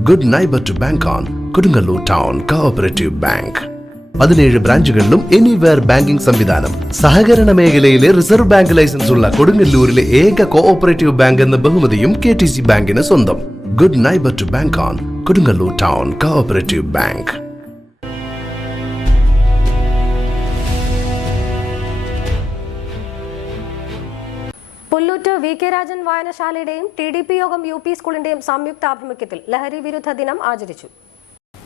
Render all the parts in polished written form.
Good neighbor to bank on. Kodungalur Town Cooperative Bank. 17 ബ്രാഞ്ചുകളിലും anywhere banking സംവിധാനം. സഹകരണ മേഖലയിലെ റിസർവ് ബാങ്ക് ലൈസൻസ് ഉള്ള കൊടുങ്ങല്ലൂരിലെ ഏക കോഓപ്പറേറ്റീവ് ബാങ്ക് എന്ന ബഹുമതിയും KTC ബാങ്കിന് സ്വന്തം. Good neighbor to bank on. Kodungalur Town Cooperative Bank. Pullut VK Rajan വായനശാലയുടെയും TDP യോഗം UP സ്കൂളിന്റെയും സംയുക്ത ആഭിമുഖ്യത്തിൽ ലഹരി വിരുദ്ധ ദിനം ആചരിച്ചു.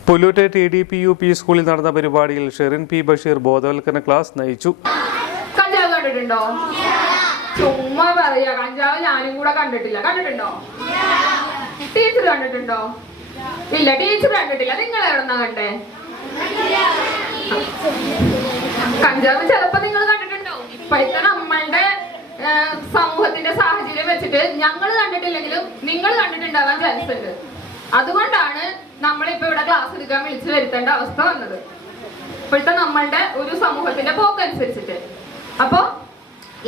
പുല്ലൂറ്റ് TDP UP സ്കൂളിൽ നടന്ന പരിപാടിയിൽ ഷെറിൻ P. ബഷീർ ബോധവൽക്കരണ ക്ലാസ് നയിച്ചു. കഞ്ചാവ് കണ്ടിട്ടുണ്ടോ? ചുമ്മാ പറയാ, കഞ്ചാവ് ഞാനും കൂടെ കണ്ടിട്ടില്ല. കണ്ടിട്ടുണ്ടോ? ടീച്ചർ കണ്ടിട്ടുണ്ടോ? ഇല്ല, ടീച്ചർ കണ്ടിട്ടില്ല. നിങ്ങൾ എവിടെന്നാ കണ്ടേ? കഞ്ചാവ് ചിലപ്പോ നിങ്ങൾ കണ്ടിട്ടുണ്ടോ? ഇപ്പോഴത്തെ നമ്മളുടെ സമൂഹത്തിന്റെ സാഹചര്യം വെച്ചിട്ട് ഞങ്ങൾ കണ്ടിട്ടില്ലെങ്കിലും നിങ്ങൾ കണ്ടിട്ടുണ്ടാവാൻ ചാൻസ് ഉണ്ട്. അതുകൊണ്ടാണ് നമ്മളിപ്പോ ഇവിടെ ക്ലാസ് എടുക്കാൻ വിളിച്ചു വരുത്തേണ്ട അവസ്ഥ വന്നത്, ഇപ്പോഴത്തെ നമ്മളുടെ ഒരു സമൂഹത്തിന്റെ പോക്കനുസരിച്ചിട്ട്. അപ്പോ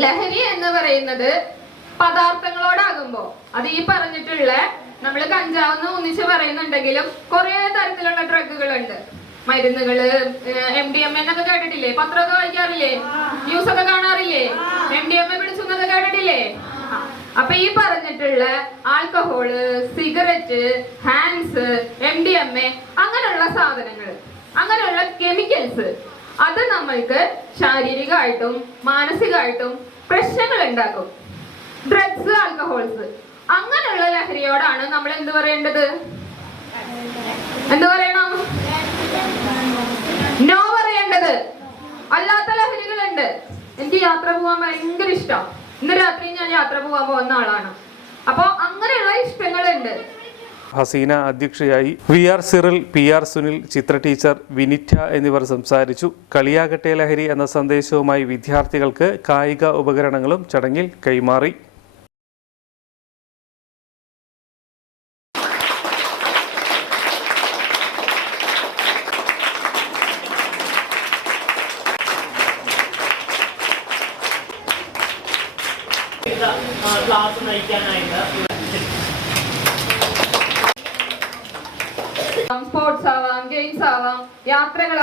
ലഹരി എന്ന് പറയുന്നത് പദാർത്ഥങ്ങളോടാകുമ്പോ അത് ഈ പറഞ്ഞിട്ടുള്ള നമ്മൾ കഞ്ചാവെന്ന് ഒന്നിച്ച് പറയുന്നുണ്ടെങ്കിലും കുറെ തരത്തിലുള്ള ഡ്രഗുകളുണ്ട്, മരുന്നുകള്, MDMA എന്നൊക്കെ കേട്ടിട്ടില്ലേ? പത്രമൊക്കെ വായിക്കാറില്ലേ? ന്യൂസ് ഒക്കെ കാണാറില്ലേ? MDMA പിടിച്ചെന്നൊക്കെ കേട്ടിട്ടില്ലേ? അപ്പൊ ഈ പറഞ്ഞിട്ടുള്ള ആൽക്കഹോള്, സിഗരറ്റ്, ഹാൻഡ്സ്, MDMA അങ്ങനെയുള്ള സാധനങ്ങൾ, അങ്ങനെയുള്ള കെമിക്കൽസ്, അത് നമ്മൾക്ക് ശാരീരികമായിട്ടും മാനസികമായിട്ടും പ്രശ്നങ്ങൾ ഉണ്ടാക്കും. ഡ്രഗ്സ്, ആൽക്കഹോൾസ് അങ്ങനെയുള്ള ലഹരിയോടാണ് നമ്മൾ എന്ത് പറയേണ്ടത്? എന്ത് പറയണം? നോ പറയേണ്ടത്. അല്ലാത്ത ലഹരികളുണ്ട്. എനിക്ക് യാത്ര പോകാൻ ഭയങ്കര ഇഷ്ടം. ഇന്ന് രാത്രി ഞാൻ യാത്ര പോകാൻ പോകുന്ന ആളാണ്. അപ്പൊ അങ്ങനെയുള്ള ഇഷ്ടങ്ങളുണ്ട്. ഹസീന അധ്യക്ഷയായി. VR Cyril, PR Sunil, Chitra teacher, Vinita എന്നിവർ സംസാരിച്ചു. കളിയാകട്ടെ ലഹരി എന്ന സന്ദേശവുമായി വിദ്യാർത്ഥികൾക്ക് കായിക ഉപകരണങ്ങളും ചടങ്ങിൽ കൈമാറി. ക്ലാസ് നയിക്കാനായിട്ട് സ്പോർട്സ് ആവാം, ഗെയിംസ് ആവാം, യാത്രകൾ